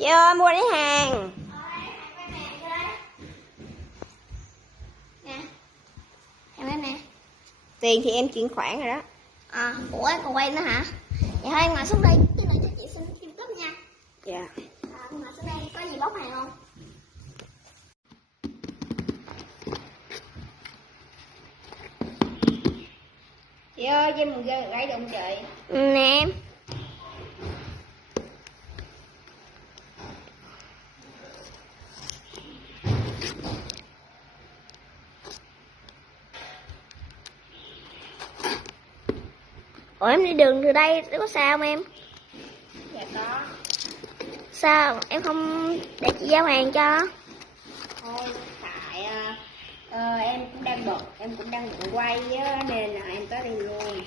Chị ơi mua lấy hàng. Nè, em lấy nè. Tiền thì em chuyển khoản rồi đó. Ủa em còn quay nữa hả? Vậy thôi em ngồi xuống đây, cái này cho chị xin kim cúp nha. Dạ. Em ngồi xuống đây, có gì bóc hàng không? Chị ơi cho mình gãy đụng chị. Nè em. Ủa em đi đường từ đây có sao không em? Dạ có. Sao em không để chị giao hàng cho? Thôi tại em cũng đang bận, em cũng đang bận quay á, nên là em tới đây luôn.